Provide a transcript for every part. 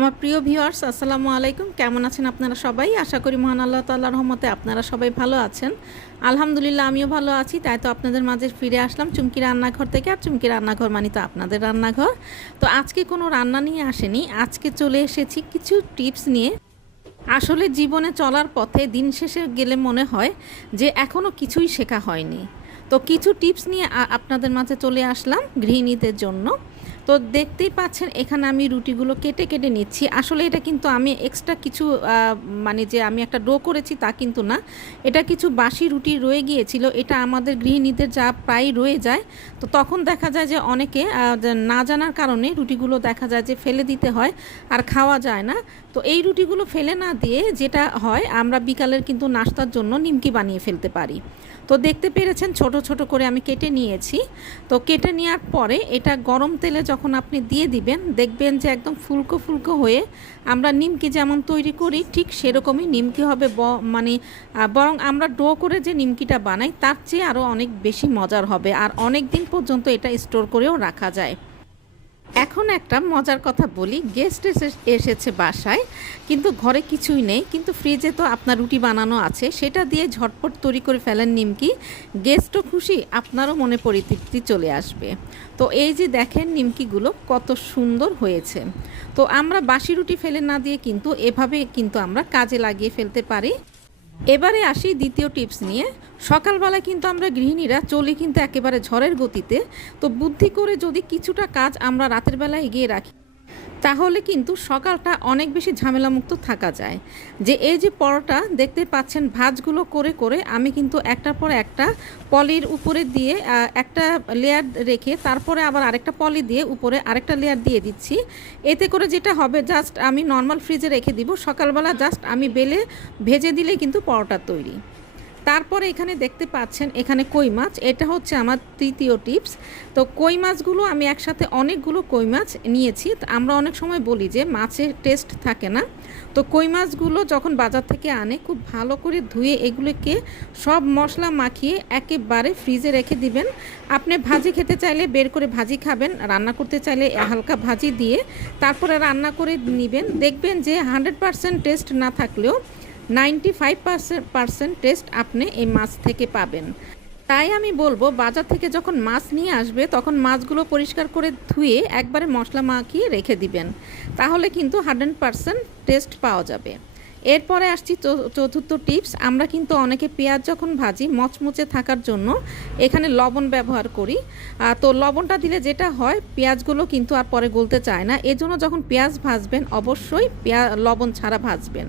আমার প্রিয় ভিউয়ার্স, আসসালামু আলাইকুম। কেমন আছেন আপনারা সবাই? আশা করি মহান আল্লাহ তাল্লাহ রহমতে আপনারা সবাই ভালো আছেন। আলহামদুলিল্লাহ, আমিও ভালো আছি। তাই তো আপনাদের মাঝে ফিরে আসলাম চুমকি রান্নাঘর থেকে। আর চুমকি রান্নাঘর মানে তো আপনাদের রান্নাঘর। তো আজকে কোনো রান্না নিয়ে আসেনি। আজকে চলে এসেছি কিছু টিপস নিয়ে। আসলে জীবনে চলার পথে দিন শেষে গেলে মনে হয় যে এখনও কিছুই শেখা হয়নি। তো কিছু টিপস নিয়ে আপনাদের মাঝে চলে আসলাম গৃহিণীদের জন্য। তো দেখতেই পাচ্ছেন, এখানে আমি রুটিগুলো কেটে কেটে নিচ্ছি। আসলে এটা কিন্তু আমি এক্সট্রা কিছু মানে যে আমি একটা ডো করেছি তা কিন্তু না। এটা কিছু বাসি রুটি রয়ে গিয়েছিল, এটা আমাদের গৃহিণীদের যা প্রায় রয়ে যায়। তো তখন দেখা যায় যে অনেকে না জানার কারণে রুটিগুলো দেখা যায় যে ফেলে দিতে হয় আর খাওয়া যায় না। তো এই রুটিগুলো ফেলে না দিয়ে যেটা হয়, আমরা বিকালের কিন্তু নাস্তার জন্য নিমকি বানিয়ে ফেলতে পারি। তো দেখতে পেরেছেন ছোট ছোট করে আমি কেটে নিয়েছি। তো কেটে নেওয়ার পরে এটা গরম তেলে যখন আপনি দিয়ে দিবেন, দেখবেন যে একদম ফুলকো ফুলকো হয়ে আমরা নিমকি যেমন তৈরি করি, ঠিক সেরকমই নিমকি হবে মানে বরং আমরা ডো করে যে নিমকিটা বানাই, তার চেয়ে আরও অনেক বেশি মজার হবে। আর অনেক দিন পর্যন্ত এটা স্টোর করেও রাখা যায়। এখন একটা মজার কথা বলি গেস্ট এসে, এসেছে বাসায়, কিন্তু ঘরে কিছুই নেই, কিন্তু ফ্রিজে তো আপনার রুটি বানানো আছে, সেটা দিয়ে ঝটপট তৈরি করে ফেলেন নিমকি। গেস্টও খুশি, আপনারও মনে পরিতৃপ্তি চলে আসবে। তো এই যে দেখেন নিমকিগুলো কত সুন্দর হয়েছে। তো আমরা বাসি রুটি ফেলে না দিয়ে কিন্তু এভাবে কিন্তু আমরা কাজে লাগিয়ে ফেলতে পারি। এবারে আসি দ্বিতীয় টিপস নিয়ে। সকালবেলায় কিন্তু আমরা গৃহিণীরা চলি কিন্তু একেবারে ঝড়ের গতিতে। তো বুদ্ধি করে যদি কিছুটা কাজ আমরা রাতের বেলা এগিয়ে রাখি তাহলে কিন্তু সকালটা অনেক বেশি ঝামেলামুক্ত থাকা যায়। যে এই যে পরোটা দেখতে পাচ্ছেন ভাজগুলো করে করে আমি কিন্তু একটার পর একটা পলির উপরে দিয়ে একটা লেয়ার রেখে তারপরে আবার আরেকটা পলি দিয়ে উপরে আরেকটা লেয়ার দিয়ে দিচ্ছি। এতে করে যেটা হবে জাস্ট আমি নর্মাল ফ্রিজে রেখে দিব। সকালবেলা জাস্ট আমি বেলে ভেজে দিলেই কিন্তু পরোটা তৈরি। তারপরে এখানে দেখতে পাচ্ছেন এখানে কই মাছ। এটা হচ্ছে আমার তৃতীয় টিপস। তো কই মাছগুলো আমি একসাথে অনেকগুলো কই মাছ নিয়েছি। তো আমরা অনেক সময় বলি যে মাছের টেস্ট থাকে না। তো কই মাছগুলো যখন বাজার থেকে আনে, খুব ভালো করে ধুয়ে এগুলোকে সব মশলা মাখিয়ে একেবারে ফ্রিজে রেখে দিবেন। আপনি ভাজি খেতে চাইলে বের করে ভাজি খাবেন, রান্না করতে চাইলে হালকা ভাজি দিয়ে তারপরে রান্না করে নেবেন। দেখবেন যে হান্ড্রেড পারসেন্ট টেস্ট না থাকলেও নাইনটি ফাইভ পার্সেন্ট টেস্ট আপনি এই মাছ থেকে পাবেন। তাই আমি বলব, বাজার থেকে যখন মাছ নিয়ে আসবে, তখন মাছগুলো পরিষ্কার করে ধুয়ে একবারে মশলা মাখিয়ে রেখে দিবেন। তাহলে কিন্তু হান্ড্রেড পার্সেন্ট টেস্ট পাওয়া যাবে। এরপরে আসছি চতুর্থ টিপস। আমরা কিন্তু অনেকে পেঁয়াজ যখন ভাজি, মচমচে থাকার জন্য এখানে লবণ ব্যবহার করি। তো লবণটা দিলে যেটা হয়, পেঁয়াজগুলো কিন্তু আর পরে গলতে চায় না। এজন্য যখন পেঁয়াজ ভাজবেন, অবশ্যই পেঁয়া, লবণ ছাড়া ভাজবেন।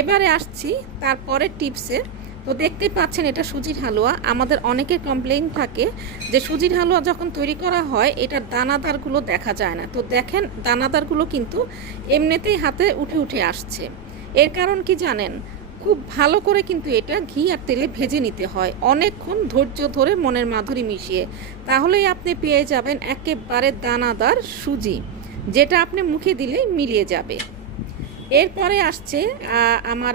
এবারে আসছি তারপরের টিপসে তো দেখতেই পাচ্ছেন এটা সুজির হালুয়া। আমাদের অনেকের কমপ্লেইন থাকে যে সুজির হালুয়া যখন তৈরি করা হয়, এটার দানাদারগুলো দেখা যায় না। তো দেখেন, দানাদারগুলো কিন্তু এমনিতেই হাতে উঠে উঠে আসছে। এর কারণ কি জানেন? খুব ভালো করে কিন্তু এটা ঘি আর তেলে ভেজে নিতে হয়। অনেকক্ষণ ধৈর্য ধরে মনের মাধুরী মিশিয়ে। তাহলেই আপনি পেয়ে যাবেন একেবারে দানাদার সুজি, যেটা আপনি মুখে দিলেই মিলিয়ে যাবে। এরপরে আসছে আমার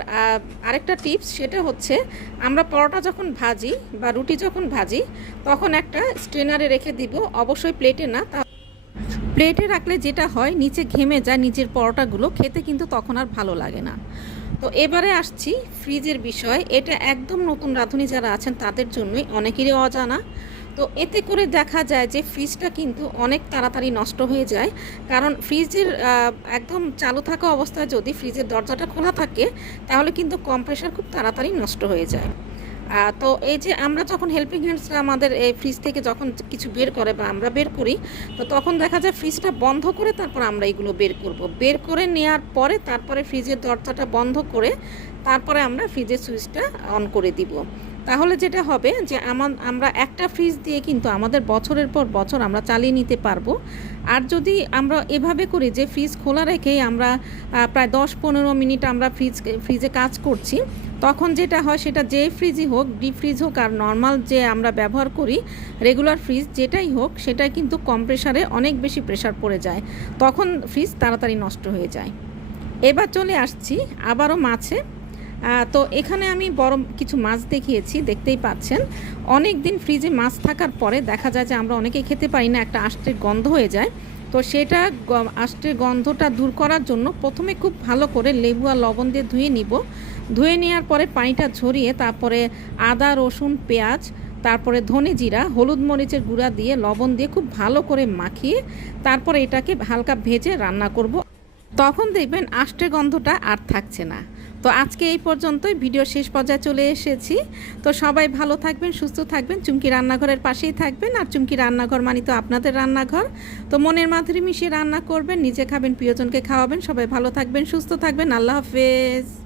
আরেকটা টিপস, সেটা হচ্ছে আমরা পরোটা যখন ভাজি বা রুটি যখন ভাজি, তখন একটা স্ট্রেনারে রেখে দিব, অবশ্যই প্লেটে না, তা প্লেটে রাখলে যেটা হয়, নিচে ঘেমে যায় নিজের পরোটাগুলো, খেতে কিন্তু তখন আর ভালো লাগে না। তো এবারে আসছি ফ্রিজের বিষয়, এটা একদম নতুন রাঁধুনি যারা আছেন তাদের জন্যই, অনেকেরই অজানা। তো এতে করে দেখা যায় যে ফ্রিজটা কিন্তু অনেক তাড়াতাড়ি নষ্ট হয়ে যায়। কারণ ফ্রিজের একদম চালু থাকা অবস্থায় যদি ফ্রিজের দরজাটা খোলা থাকে, তাহলে কিন্তু কম্প্রেসার খুব তাড়াতাড়ি নষ্ট হয়ে যায়। তো এই যে আমরা যখন হেল্পিং হ্যান্ডসরা আমাদের এই ফ্রিজ থেকে যখন কিছু বের করে বা আমরা বের করি, তো তখন দেখা যায় ফ্রিজটা বন্ধ করে তারপর আমরা এগুলো বের করব। বের করে নেওয়ার পরে তারপরে ফ্রিজের দরজাটা বন্ধ করে তারপরে আমরা ফ্রিজের সুইচটা অন করে দিব। তাহলে যেটা হবে যে আমার আমরা একটা ফ্রিজ দিয়ে কিন্তু আমাদের বছরের পর বছর আমরা চালিয়ে নিতে পারব। আর যদি আমরা এভাবে করি যে ফ্রিজ খোলা রেখেই আমরা প্রায় দশ পনেরো মিনিট আমরা ফ্রিজ, ফ্রিজে কাজ করছি, তখন যেটা হয় সেটা যে ফ্রিজই হোক, ডিপ ফ্রিজ হোক আর নর্মাল যে আমরা ব্যবহার করি, রেগুলার ফ্রিজ যেটাই হোক সেটা কিন্তু কম্প্রেসারে অনেক বেশি প্রেশার পড়ে যায়। তখন ফ্রিজ তাড়াতাড়ি নষ্ট হয়ে যায়। এবার চলে আসছি আবারও মাছে। তো এখানে আমি বড় কিছু মাছ দেখিয়েছি, দেখতেই পাচ্ছেন। অনেক দিন ফ্রিজে মাছ থাকার পরে দেখা যায় যে আমরা অনেকেই খেতে পারি না, একটা আষ্টের গন্ধ হয়ে যায়। তো সেটা আষ্টের গন্ধটা দূর করার জন্য প্রথমে খুব ভালো করে লেবু আর লবণ দিয়ে ধুয়ে নিব। ধুয়ে নেওয়ার পরে পানিটা ঝরিয়ে তারপরে আদা, রসুন, পেঁয়াজ, তারপরে ধনে জিরা, হলুদ মরিচের গুঁড়া দিয়ে লবণ দিয়ে খুব ভালো করে মাখিয়ে তারপরে এটাকে হালকা ভেজে রান্না করব। তখন দেখবেন আষ্টের গন্ধটা আর থাকছে না। তো আজকে এই পর্যন্তই। ভিডিও শেষ পর্যায়ে চলে এসেছি। তো সবাই ভালো থাকবেন, সুস্থ থাকবেন। চুমকি রান্নাঘরের পাশেই থাকবেন। আর চুমকি রান্নাঘর মানে তো আপনাদের রান্নাঘর। তো মনের মাধুরী মিশিয়ে রান্না করবেন, নিজে খাবেন, প্রিয়জনকে খাওয়াবেন। সবাই ভালো থাকবেন, সুস্থ থাকবেন। আল্লাহ হাফেজ।